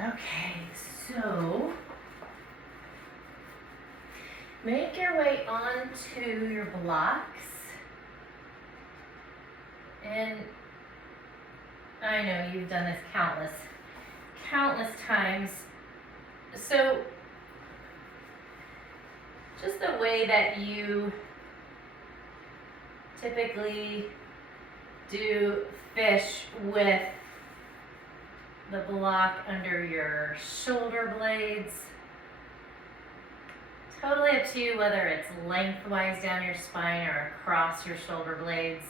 Okay, so make your way onto your blocks. And I know you've done this countless times. So just the way that you typically do fish with the block under your shoulder blades. Totally up to you whether it's lengthwise down your spine or across your shoulder blades.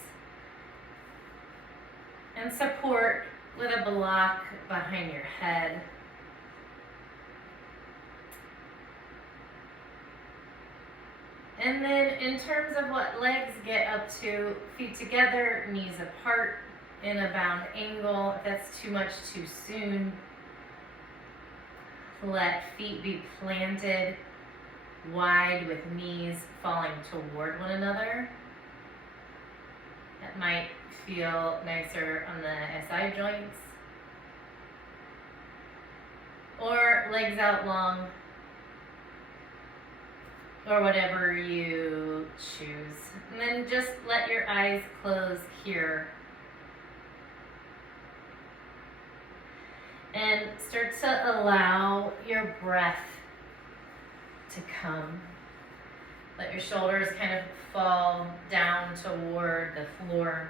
And support with a block behind your head. And then in terms of what legs get up to, feet together, knees apart in a bound angle. If that's too much too soon, let feet be planted wide with knees falling toward one another. That might feel nicer on the SI joints. Or legs out long, or whatever you choose. And then just let your eyes close here. And start to allow your breath to come. Let your shoulders kind of fall down toward the floor.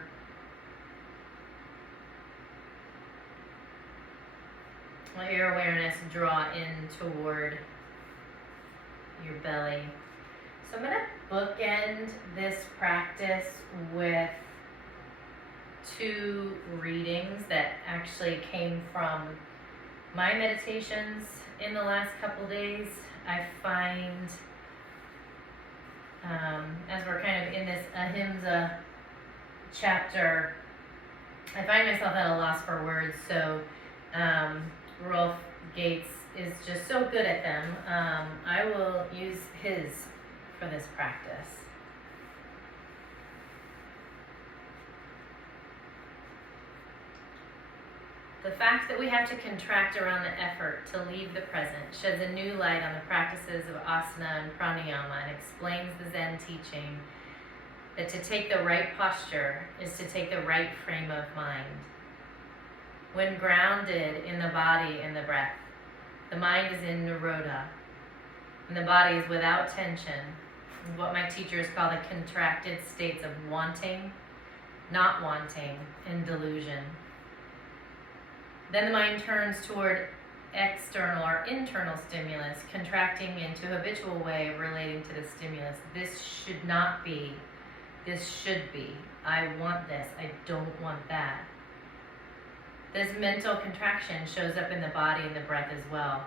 Let your awareness draw in toward your belly. So I'm going to bookend this practice with 2 readings that actually came from my meditations in the last couple days. I find, as we're kind of in this Ahimsa chapter, I find myself at a loss for words. So Rolf Gates is just so good at them. I will use his for this practice. The fact that we have to contract around the effort to leave the present sheds a new light on the practices of asana and pranayama and explains the Zen teaching that to take the right posture is to take the right frame of mind. When grounded in the body and the breath, the mind is in nirodha, and the body is without tension, what my teachers call the contracted states of wanting, not wanting, and delusion. Then the mind turns toward external or internal stimulus, contracting into a habitual way of relating to the stimulus. This should not be. This should be. I want this. I don't want that. This mental contraction shows up in the body and the breath as well.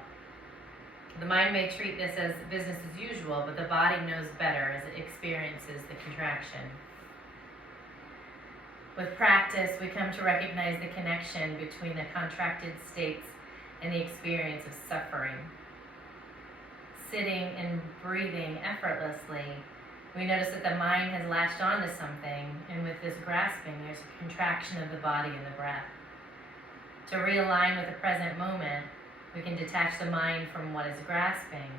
The mind may treat this as business as usual, but the body knows better as it experiences the contraction. With practice, we come to recognize the connection between the contracted states and the experience of suffering. Sitting and breathing effortlessly, we notice that the mind has latched onto something, and with this grasping, there's a contraction of the body and the breath. To realign with the present moment, we can detach the mind from what is grasping.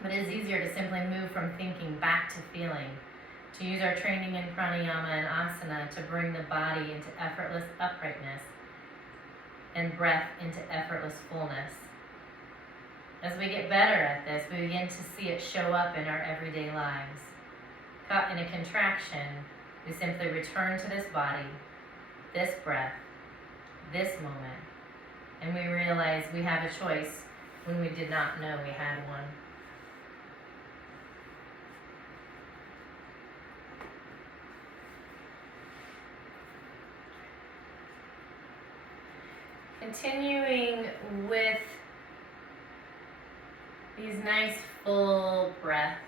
But it is easier to simply move from thinking back to feeling, to use our training in pranayama and asana to bring the body into effortless uprightness and breath into effortless fullness. As we get better at this, we begin to see it show up in our everyday lives. Caught in a contraction, we simply return to this body, this breath, this moment, and we realize we have a choice when we did not know we had one. Continuing with these nice full breaths.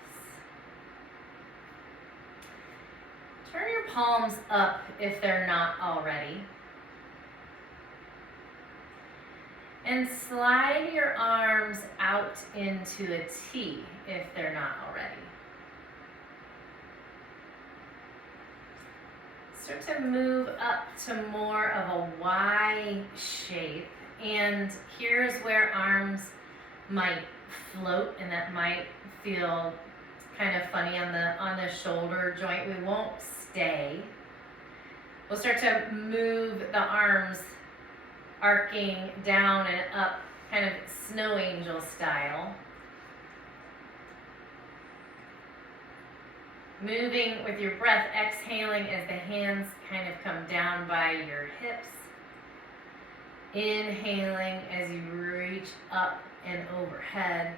Turn your palms up if they're not already. And slide your arms out into a T if they're not already. Start to move up to more of a Y shape And here's where arms might float, and that might feel kind of funny on the shoulder joint. We won't stay. We'll start to move the arms arcing down and up, kind of snow angel style. Moving with your breath, exhaling as the hands kind of come down by your hips. Inhaling as you reach up and overhead.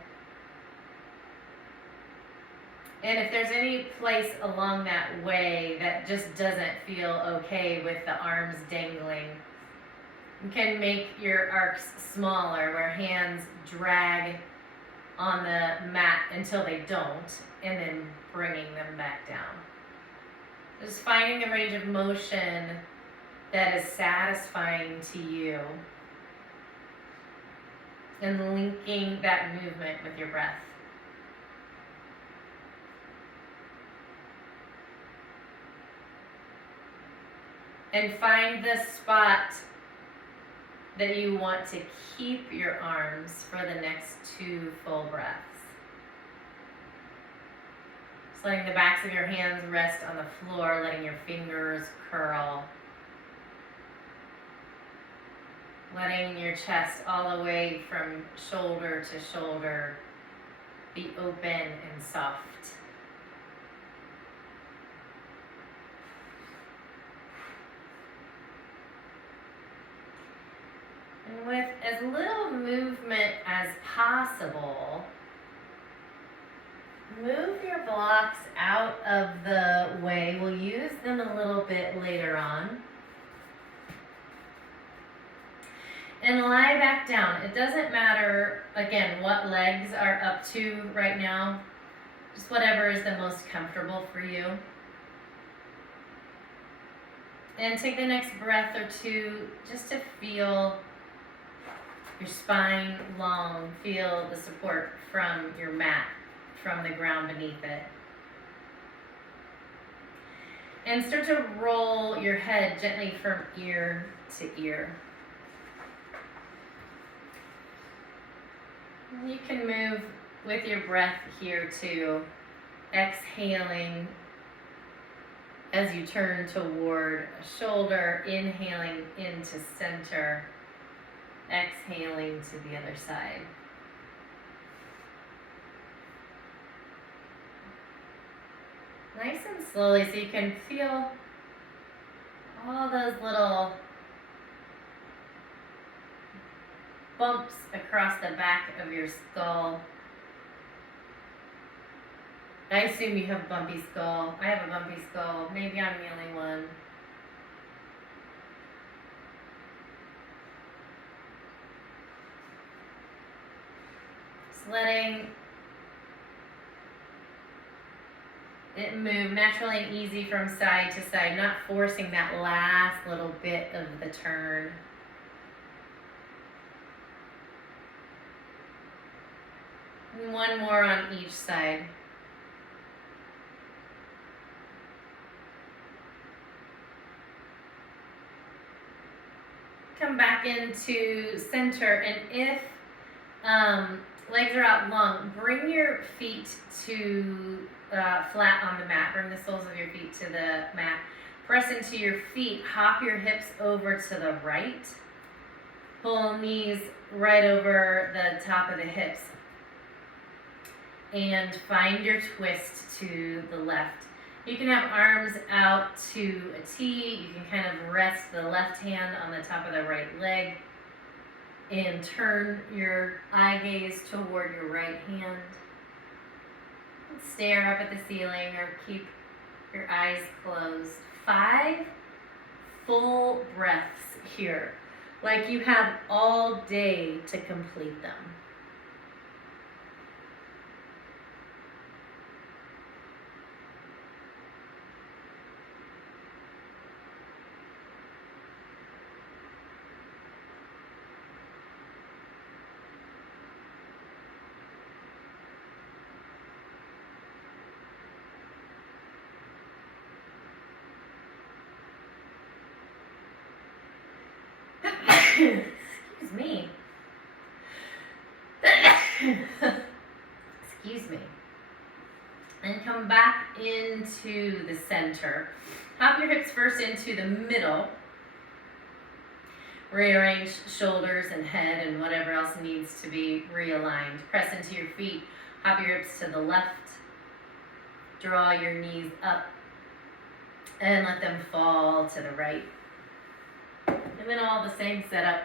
And if there's any place along that way that just doesn't feel okay with the arms dangling, you can make your arcs smaller where hands drag on the mat until they don't, and then bringing them back down. Just finding the range of motion that is satisfying to you and linking that movement with your breath. And find the spot that you want to keep your arms for the next 2 full breaths. Just letting the backs of your hands rest on the floor, letting your fingers curl. Letting your chest all the way from shoulder to shoulder be open and soft. And with as little movement as possible, move your blocks out of the way. We'll use them a little bit later on. And lie back down. It doesn't matter, again, what legs are up to right now. Just whatever is the most comfortable for you. And take the next breath or two just to feel your spine long. Feel the support from your mat, from the ground beneath it. And start to roll your head gently from ear to ear. You can move with your breath here too, exhaling as you turn toward a shoulder, inhaling into center, exhaling to the other side. Nice and slowly so you can feel all those little bumps across the back of your skull. I assume you have a bumpy skull. I have a bumpy skull. Maybe I'm the only one. Just letting it move naturally and easy from side to side, not forcing that last little bit of the turn. And one more on each side. Come back into center, and if legs are out long, bring your feet to flat on the mat. Bring the soles of your feet to the mat. Press into your feet. Hop your hips over to the right. Pull knees right over the top of the hips. And find your twist to the left. You can have arms out to a T. You can kind of rest the left hand on the top of the right leg and turn your eye gaze toward your right hand. Stare up at the ceiling or keep your eyes closed. 5 full breaths here, like you have all day to complete them. Excuse me. into the center. Hop your hips first into the middle. Rearrange shoulders and head and whatever else needs to be realigned. Press into your feet. Hop your hips to the left. Draw your knees up and let them fall to the right. And then all the same setup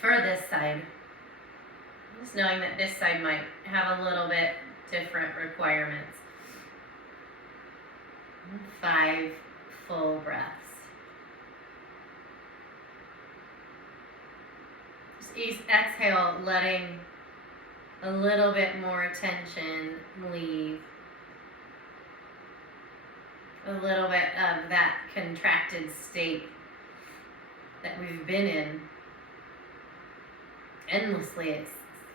for this side. Just knowing that this side might have a little bit different requirements. 5 full breaths. Just exhale, letting a little bit more tension leave. A little bit of that contracted state that we've been in endlessly, it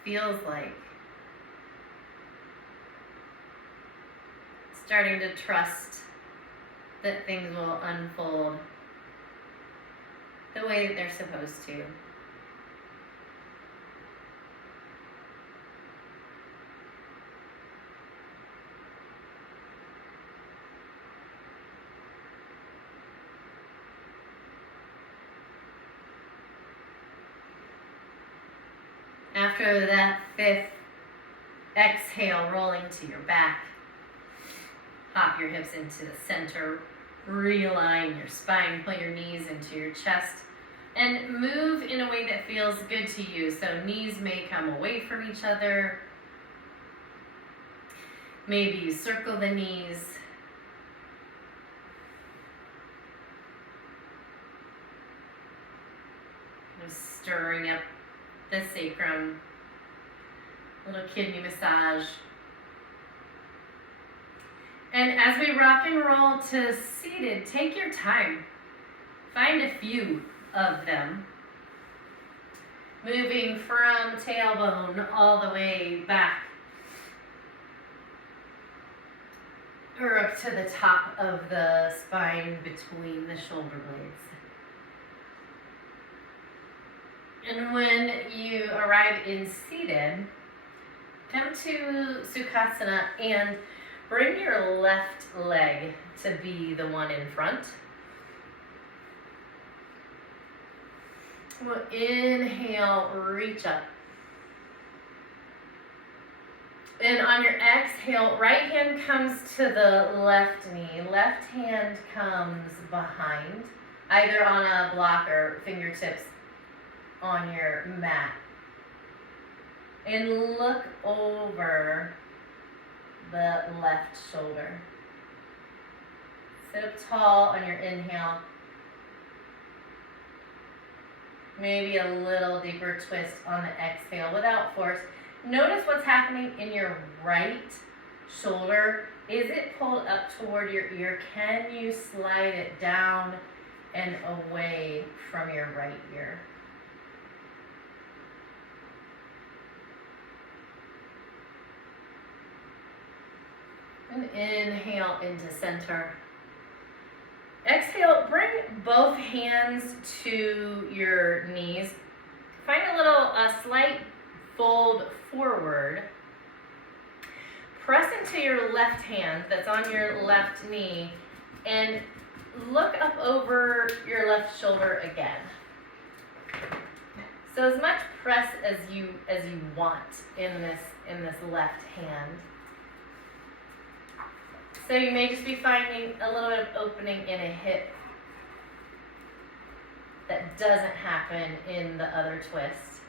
feels like. Starting to trust that things will unfold the way that they're supposed to. After that 5th exhale, rolling to your back. Hop your hips into the center. Realign your spine. Pull your knees into your chest. And move in a way that feels good to you. So knees may come away from each other. Maybe you circle the knees. Just stirring up the sacrum, little kidney massage. And as we rock and roll to seated, take your time. Find a few of them. Moving from tailbone all the way back. Or up to the top of the spine between the shoulder blades. And when you arrive in seated, come to Sukhasana and bring your left leg to be the one in front. We'll inhale, reach up. And on your exhale, right hand comes to the left knee. Left hand comes behind, either on a block or fingertips on your mat. And look over the left shoulder. Sit up tall on your inhale. Maybe a little deeper twist on the exhale without force. Notice what's happening in your right shoulder. Is it pulled up toward your ear? Can you slide it down and away from your right ear? And inhale into center. Exhale, bring both hands to your knees. Find a slight fold forward. Press into your left hand that's on your left knee and look up over your left shoulder again. So as much press as you want in this left hand. So you may just be finding a little bit of opening in a hip that doesn't happen in the other twist.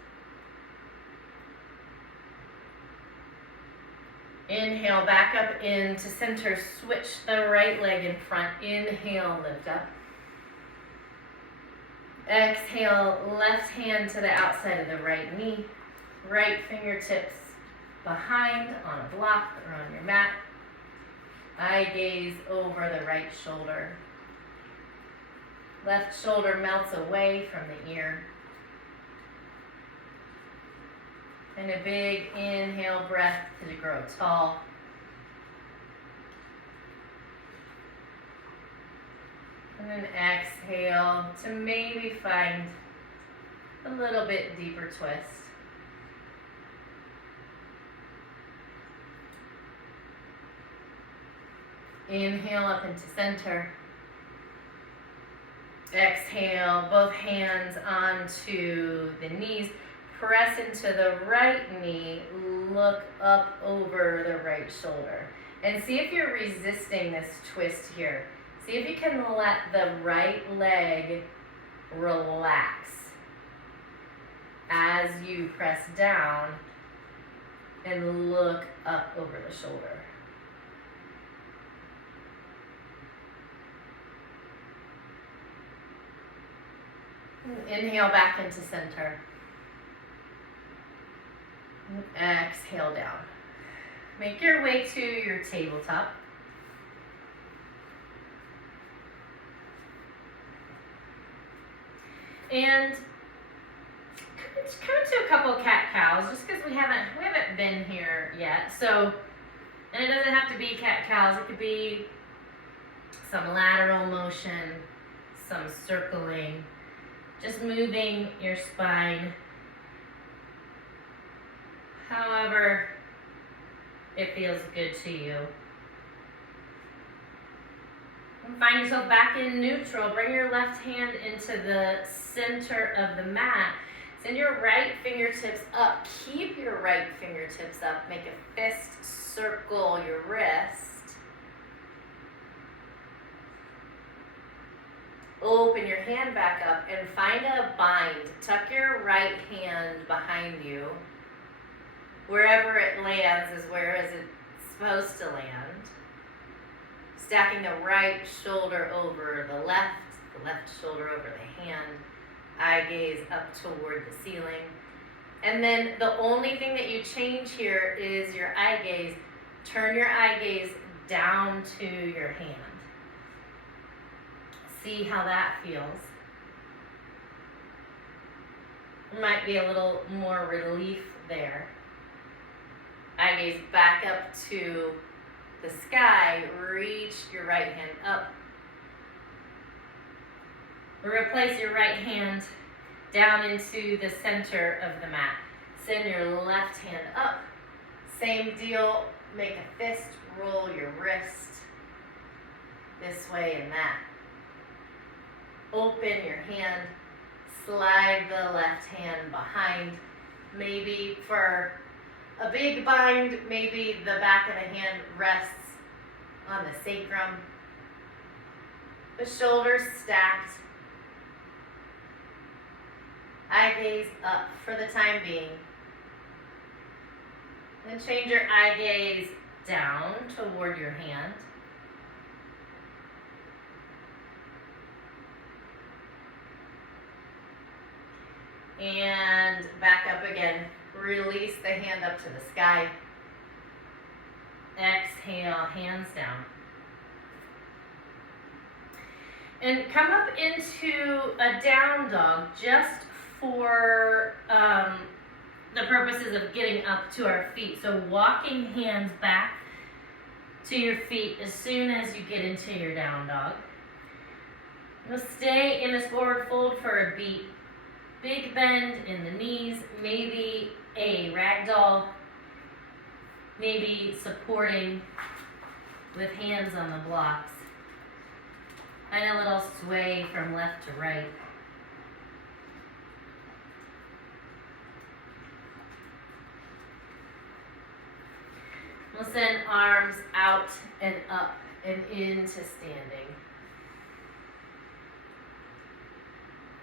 Inhale, back up into center. Switch the right leg in front. Inhale, lift up. Exhale, left hand to the outside of the right knee. Right fingertips behind on a block or on your mat. Eye gaze over the right shoulder. Left shoulder melts away from the ear. And a big inhale breath to grow tall. And then exhale to maybe find a little bit deeper twist. Inhale up into center. Exhale, both hands onto the knees. Press into the right knee. Look up over the right shoulder. And see if you're resisting this twist here. See if you can let the right leg relax as you press down and look up over the shoulder. Inhale back into center. Exhale down. Make your way to your tabletop. And come to a couple of cat-cows, just because we haven't been here yet. So, and it doesn't have to be cat-cows. It could be some lateral motion, some circling, just moving your spine. However it feels good to you. And find yourself back in neutral. Bring your left hand into the center of the mat. Send your right fingertips up. Keep your right fingertips up. Make a fist circle your wrist. Open your hand back up and find a bind. Tuck your right hand behind you. Wherever it lands is where is it supposed to land. Stacking the right shoulder over the left shoulder over the hand. Eye gaze up toward the ceiling. And then the only thing that you change here is your eye gaze. Turn your eye gaze down to your hand. See how that feels. There might be a little more relief there. Eye gaze back up to the sky. Reach your right hand up. Replace your right hand down into the center of the mat. Send your left hand up. Same deal. Make a fist. Roll your wrist this way and that. Open your hand. Slide the left hand behind. Maybe for a big bind, maybe the back of the hand rests on the sacrum. The shoulders stacked. Eye gaze up for the time being. Then change your eye gaze down toward your hand. And back up again. Release the hand up to the sky. Exhale, hands down. And come up into a down dog just for the purposes of getting up to our feet. So walking hands back to your feet as soon as you get into your down dog. We'll stay in this forward fold for a beat. Big bend in the knees, maybe a ragdoll, maybe supporting with hands on the blocks. And a little sway from left to right. We'll send arms out and up and into standing.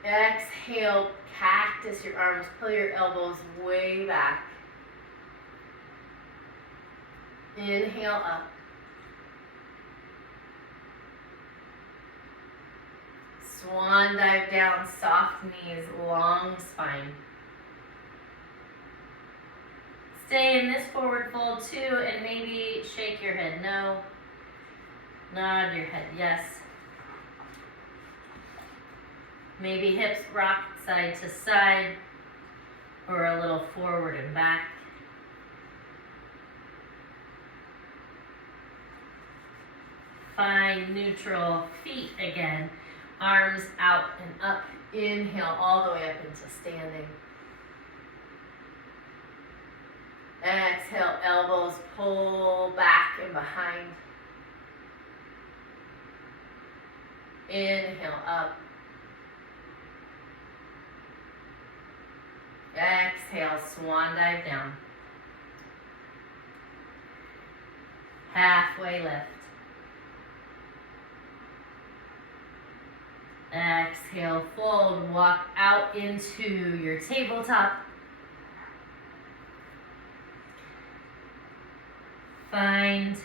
Exhale, cactus your arms, pull your elbows way back. Inhale up. Swan dive down, soft knees, long spine. Stay in this forward fold too, and maybe shake your head no. Nod your head yes. Maybe hips rock side to side, or a little forward and back. Find neutral feet again. Arms out and up. Inhale all the way up into standing. Exhale, elbows pull back and behind. Inhale up. Exhale, swan dive down. Halfway lift. Exhale, fold, walk out into your tabletop. Find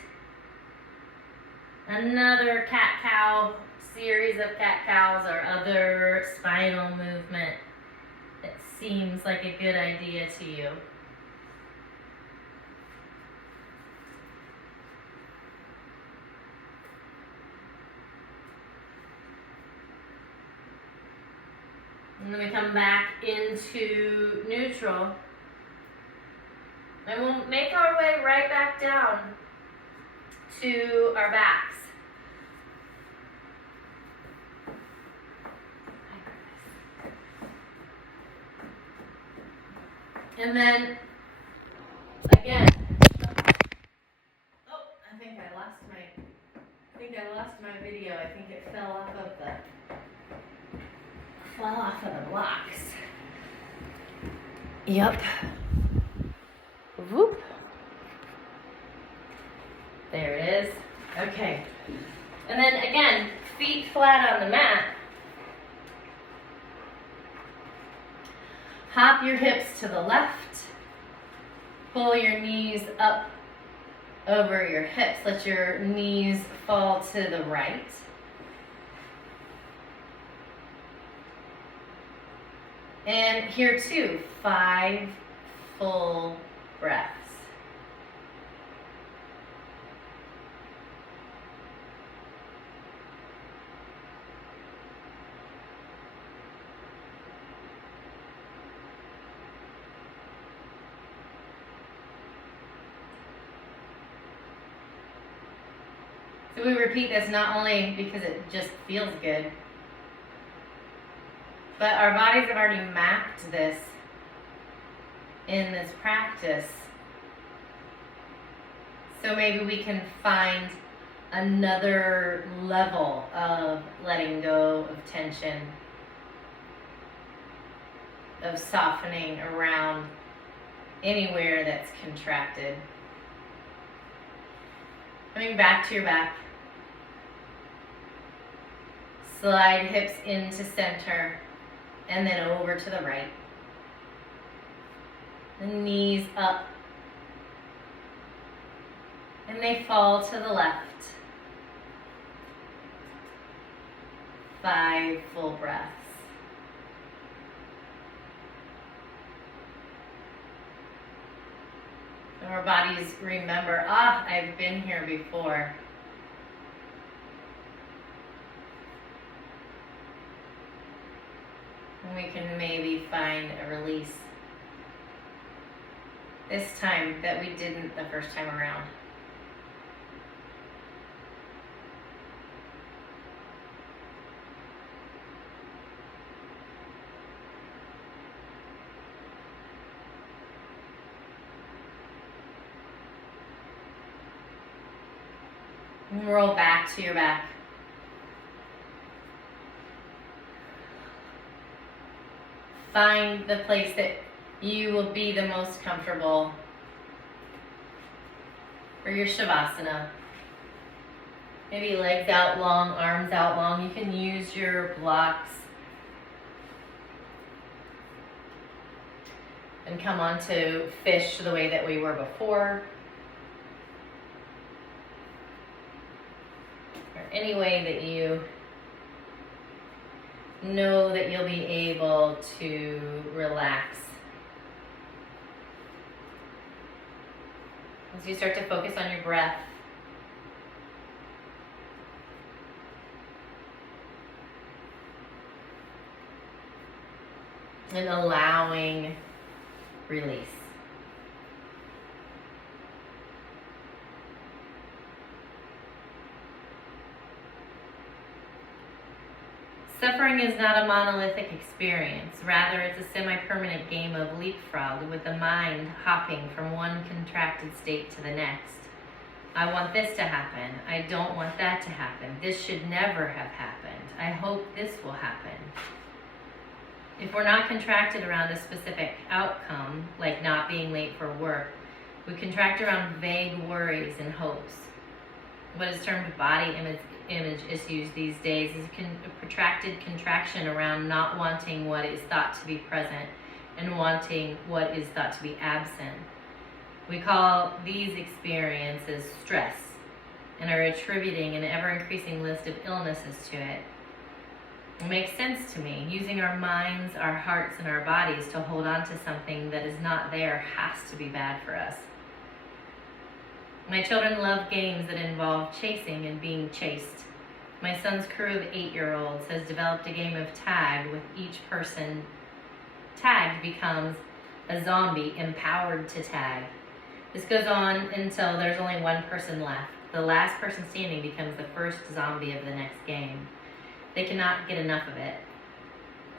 another cat-cow, series of cat-cows or other spinal movement that seems like a good idea to you. And then we come back into neutral. And we'll make our way right back down to our backs. And then, again, oh, I think I lost my video. I think it fell off of the blocks. Yep. Whoop. There it is. Okay. And then again, feet flat on the mat. Hop your hips to the left. Pull your knees up over your hips. Let your knees fall to the right. And here too, 5 full breaths. So we repeat this not only because it just feels good, but our bodies have already mapped this in this practice. So maybe we can find another level of letting go of tension, of softening around anywhere that's contracted. Coming back to your back. Slide hips into center and then over to the right. The knees up. And they fall to the left. 5 full breaths. And our bodies remember, I've been here before. And we can maybe find a release this time that we didn't the first time around. And roll back to your back. Find the place that you will be the most comfortable for your Shavasana. Maybe legs out long, arms out long. You can use your blocks and come onto fish the way that we were before. Or any way that you know that you'll be able to relax. As you start to focus on your breath, and allowing release. Suffering is not a monolithic experience. Rather, it's a semi-permanent game of leapfrog with the mind hopping from one contracted state to the next. I want this to happen. I don't want that to happen. This should never have happened. I hope this will happen. If we're not contracted around a specific outcome, like not being late for work, we contract around vague worries and hopes. What is termed body image issues these days is a protracted contraction around not wanting what is thought to be present and wanting what is thought to be absent. We call these experiences stress and are attributing an ever-increasing list of illnesses to it. It makes sense to me. Using our minds, our hearts, and our bodies to hold on to something that is not there has to be bad for us. My children love games that involve chasing and being chased. My son's crew of 8-year-olds has developed a game of tag with each person tagged becomes a zombie empowered to tag. This goes on until there's only one person left. The last person standing becomes the first zombie of the next game. They cannot get enough of it.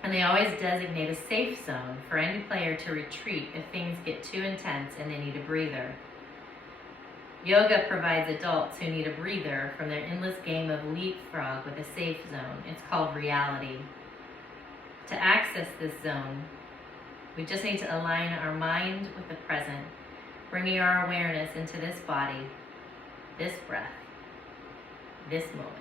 And they always designate a safe zone for any player to retreat if things get too intense and they need a breather. Yoga provides adults who need a breather from their endless game of leapfrog with a safe zone. It's called reality. To access this zone, we just need to align our mind with the present, bringing our awareness into this body, this breath, this moment.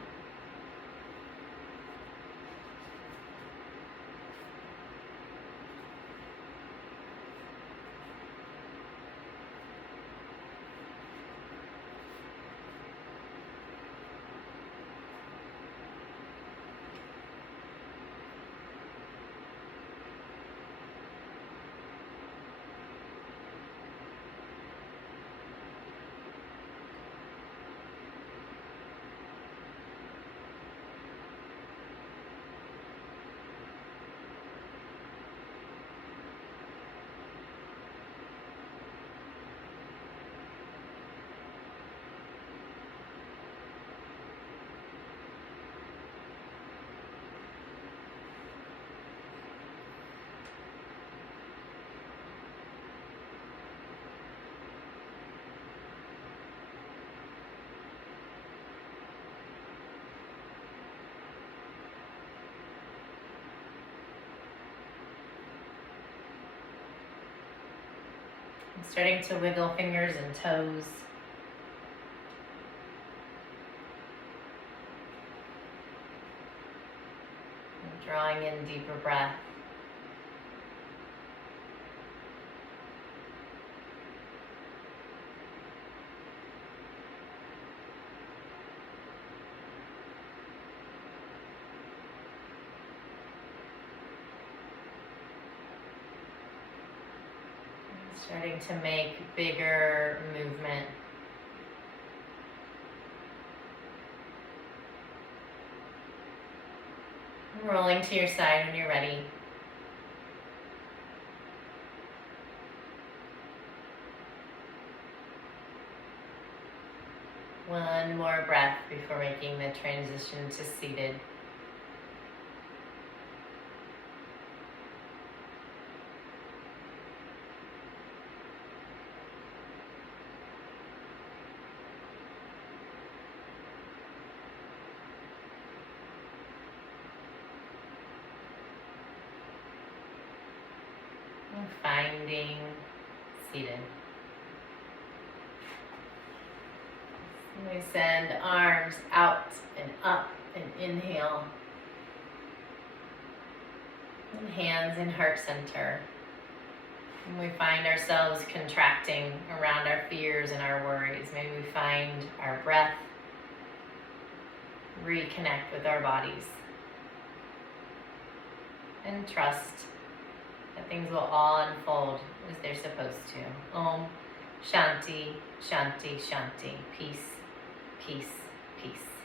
I'm starting to wiggle fingers and toes. I'm drawing in deeper breath. Starting to make bigger movement. Rolling to your side when you're ready. One more breath before making the transition to seated. Finding seated. We send arms out and up and inhale. And hands in heart center. And we find ourselves contracting around our fears and our worries. Maybe we find our breath, reconnect with our bodies, and trust that things will all unfold as they're supposed to. Om Shanti, Shanti, Shanti. Peace, peace, peace.